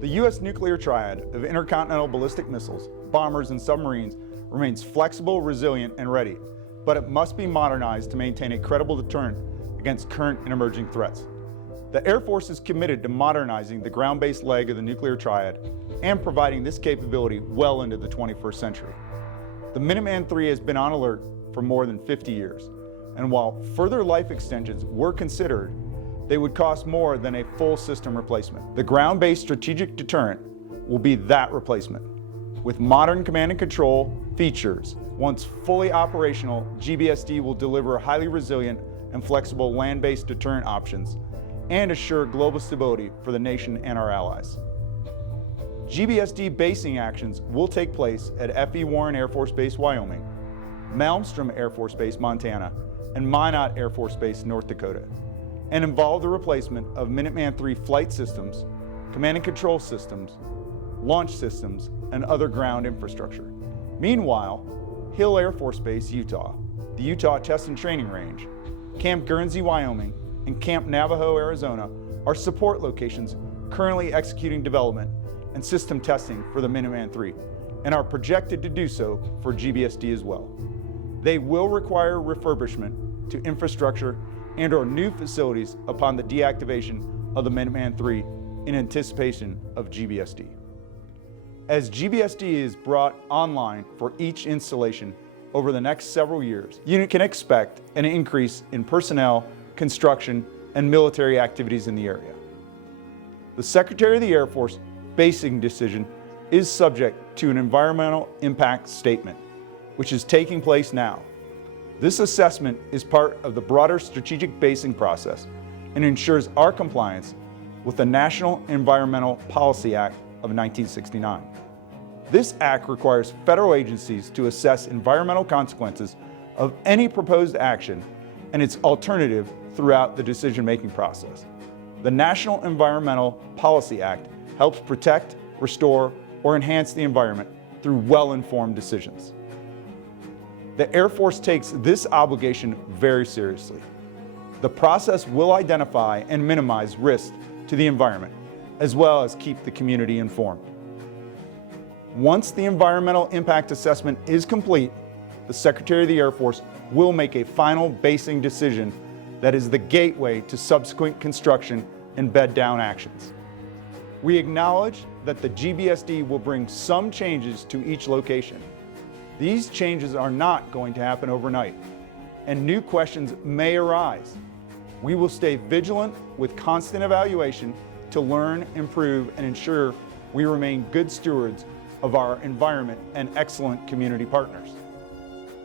The U.S. nuclear triad of intercontinental ballistic missiles, bombers, and submarines remains flexible, resilient, and ready, but it must be modernized to maintain a credible deterrent against current and emerging threats. The Air Force is committed to modernizing the ground-based leg of the nuclear triad and providing this capability well into the 21st century. The Minuteman III has been on alert for more than 50 years, and while further life extensions were considered, they would cost more than a full system replacement. The ground-based strategic deterrent will be that replacement. With modern command and control features, once fully operational, GBSD will deliver highly resilient and flexible land-based deterrent options and assure global stability for the nation and our allies. GBSD basing actions will take place at F.E. Warren Air Force Base, Wyoming, Malmstrom Air Force Base, Montana, and Minot Air Force Base, North Dakota, and involve the replacement of Minuteman III flight systems, command and control systems, launch systems, and other ground infrastructure. Meanwhile, Hill Air Force Base, Utah, the Utah Test and Training Range, Camp Guernsey, Wyoming, and Camp Navajo, Arizona are support locations currently executing development and system testing for the Minuteman III, and are projected to do so for GBSD as well. They will require refurbishment to infrastructure and/or new facilities upon the deactivation of the Minuteman III in anticipation of GBSD. As GBSD is brought online for each installation over the next several years, you can expect an increase in personnel, construction, and military activities in the area. The Secretary of the Air Force basing decision is subject to an environmental impact statement, which is taking place now. This assessment is part of the broader strategic basing process and ensures our compliance with the National Environmental Policy Act of 1969. This act requires federal agencies to assess environmental consequences of any proposed action and its alternative throughout the decision-making process. The National Environmental Policy Act helps protect, restore, or enhance the environment through well-informed decisions. The Air Force takes this obligation very seriously. The process will identify and minimize risks to the environment, as well as keep the community informed. Once the environmental impact assessment is complete, the Secretary of the Air Force will make a final basing decision that is the gateway to subsequent construction and bed down actions. We acknowledge that the GBSD will bring some changes to each location. These changes are not going to happen overnight, and new questions may arise. We will stay vigilant with constant evaluation to learn, improve, and ensure we remain good stewards of our environment and excellent community partners.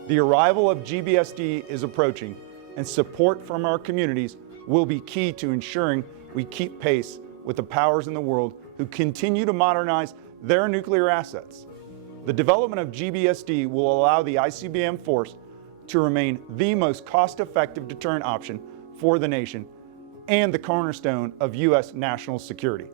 The arrival of GBSD is approaching, and support from our communities will be key to ensuring we keep pace with the powers in the world who continue to modernize their nuclear assets. The development of GBSD will allow the ICBM force to remain the most cost-effective deterrent option for the nation and the cornerstone of U.S. national security.